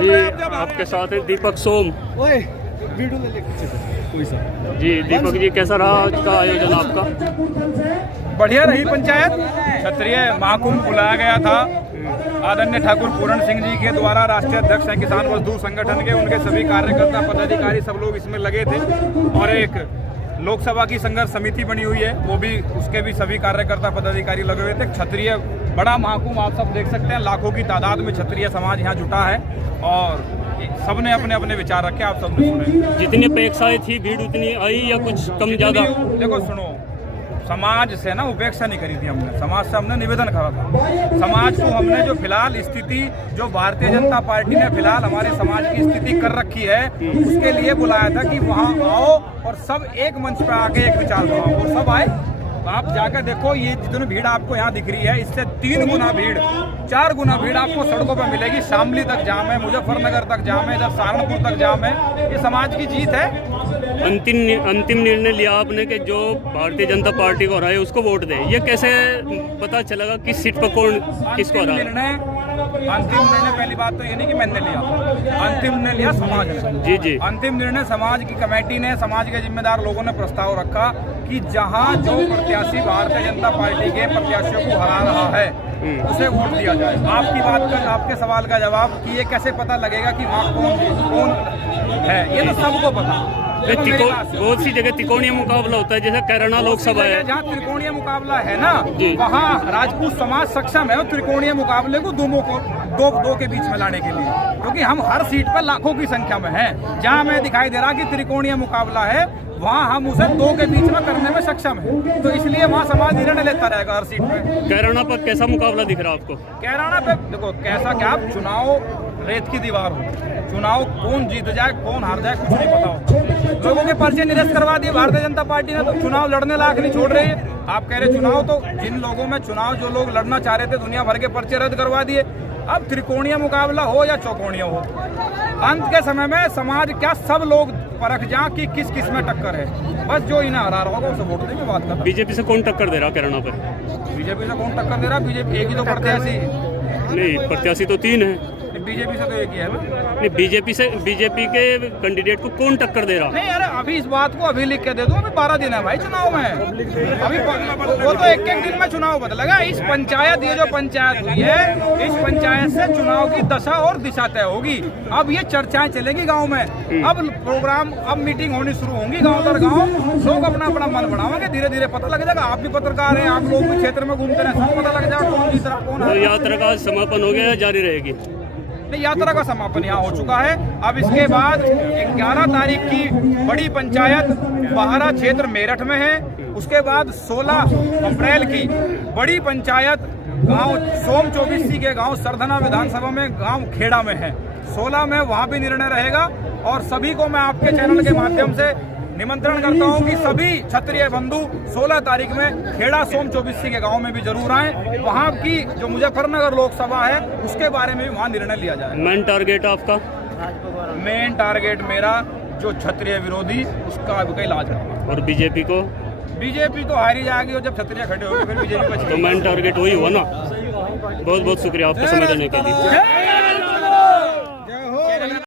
जी आपके साथ है दीपक सोम। जी दीपक जी, कैसा रहा आज का आयोजन आपका? बढ़िया रही पंचायत। क्षत्रिय महाकुंभ बुलाया गया था। आदरणीय ठाकुर पूरण सिंह जी के द्वारा, राष्ट्रीय अध्यक्ष हैं किसान मजदूर संगठन के, उनके सभी कार्यकर्ता पदाधिकारी सब लोग इसमें लगे थे। और एक लोकसभा की संघर्ष समिति बनी हुई है, वो भी, उसके भी सभी कार्यकर्ता पदाधिकारी लगे हुए थे। क्षत्रिय बड़ा महाकुंभ आप सब देख सकते हैं, लाखों की तादाद में क्षत्रिय समाज यहाँ जुटा है और सबने अपने अपने विचार रखे, आप सबने सुने। जितनी अपेक्षाएं थी भीड़ उतनी आई या कुछ कम ज्यादा? देखो सुनो, समाज से ना उपेक्षा नहीं करी थी हमने, समाज से हमने निवेदन करा था। समाज को हमने जो फिलहाल स्थिति, जो भारतीय जनता पार्टी ने फिलहाल हमारे समाज की स्थिति कर रखी है, उसके लिए बुलाया था कि वहाँ आओ और सब एक मंच पर आके एक विचार बनाओ, और सब आए। आप जाकर देखो, ये जितनी भीड़ आपको यहाँ दिख रही है, इससे 3 गुना भीड़, 4 गुना भीड़ आपको सड़कों पर मिलेगी। शामली तक जाम है, मुजफ्फरनगर तक जाम है, इधर सहारनपुर तक जाम है। ये समाज की जीत है। अंतिम निर्णय लिया आपने कि जो भारतीय जनता पार्टी को हराए उसको वोट दे। ये कैसे पता चलेगा किस सीट पर कौन किसको हरा? अंतिम निर्णय, पहली बात तो ये नहीं कि मैंने लिया, अंतिम निर्णय लिया समाज ने। जी जी, अंतिम निर्णय समाज की कमेटी ने, समाज के जिम्मेदार लोगों ने प्रस्ताव रखा कि जहां जो प्रत्याशी भारतीय जनता पार्टी के प्रत्याशियों को हरा रहा है उसे वोट दिया जाए। आपकी बात का, आपके सवाल का जवाब कि ये कैसे पता लगेगा कि वहाँ कौन है, ये तो सबको पता। बहुत सी जगह त्रिकोणीय मुकाबला होता है, जैसे कैराना लोकसभा है, जहाँ त्रिकोणीय मुकाबला है ना, वहाँ राजपूत समाज सक्षम है त्रिकोणीय मुकाबले को दो के बीच में लाने के लिए, क्योंकि हम हर सीट पर लाखों की संख्या में हैं। जहाँ हमें दिखाई दे रहा कि त्रिकोणीय मुकाबला है, वहाँ हम उसे 2 के बीच में करने में सक्षम है, तो इसलिए वहाँ समाज निर्णय लेता रहेगा हर सीट पे। कैराना पर कैसा मुकाबला दिख रहा है आपको? कैराना पे देखो, कैसा क्या, चुनाव रेत की दीवार हो, चुनाव कौन जीत जाए कौन हार जाए कुछ नहीं पता हो। लोगों के पर्चे निरस्त करवा दिए भारतीय जनता पार्टी ने, तो चुनाव लड़ने लायक नहीं छोड़ रही है। आप कह रहे चुनाव, तो जिन लोगों में चुनाव, जो लोग लड़ना चाह रहे थे, दुनिया भर के पर्चे रद्द करवा दिए। अब त्रिकोणीय मुकाबला हो या चौकोणीय हो, अंत के समय में समाज क्या सब लोग परख जा कि किस किस में टक्कर है। बस जो इन्हें हरा रहा होगा उसे वोट देंगे। बात कर, बीजेपी से कौन टक्कर दे रहा कैराना पर? बीजेपी से कौन टक्कर दे रहा? बीजेपी एक ही तो प्रत्याशी नहीं, प्रत्याशी तो 3 है। बीजेपी से तो एक ही है ना। नहीं, बीजेपी के कैंडिडेट को कौन टक्कर दे रहा? नहीं, अरे अभी इस बात को अभी लिख के दे दो, अभी 12 दिन है भाई चुनाव में, अभी वो तो एक दिन में चुनाव बदलेगा। इस पंचायत, ये जो पंचायत हुई है, इस पंचायत से चुनाव की दशा और दिशा तय होगी। अब ये चर्चाएं चलेगी गाँव में, अब प्रोग्राम, अब मीटिंग होनी शुरू होंगी गाँव दर गाँव। लोग अपना अपना मन बनाओगे, धीरे धीरे पता लग जाएगा। आप भी पत्रकार हैं, आप लोग भी क्षेत्र में घूमते रहे, सब पता लग जाएगा कौन जीत रहा कौन है। यात्रा का समापन हो गया, जारी रहेगी? नहीं, यात्रा का समापन यहाँ हो चुका है। अब इसके बाद 11 तारीख की बड़ी पंचायत बहारा क्षेत्र मेरठ में है। उसके बाद 16 अप्रैल की बड़ी पंचायत गांव सोम चौबीसी के गांव सरधना विधानसभा में, गांव खेड़ा में है। 16 में वहां भी निर्णय रहेगा। और सभी को मैं आपके चैनल के माध्यम से निमंत्रण करता हूं कि सभी क्षत्रिय बंधु 16 तारीख में खेड़ा सोम चौबीसी के गांव में भी जरूर आएं। वहां की जो मुजफ्फरनगर लोकसभा है उसके बारे में भी वहां निर्णय लिया जाए। मेन टारगेट आपका? मेन टारगेट मेरा जो क्षत्रिय विरोधी, उसका इलाज है। और बीजेपी को? बीजेपी तो हारी जाएगी, और जब क्षत्रिय खड़े होंगे फिर बीजेपी बचेगी। तो मेन टारगेट वही हुआ ना। बहुत बहुत शुक्रिया आपको समय देने के लिए।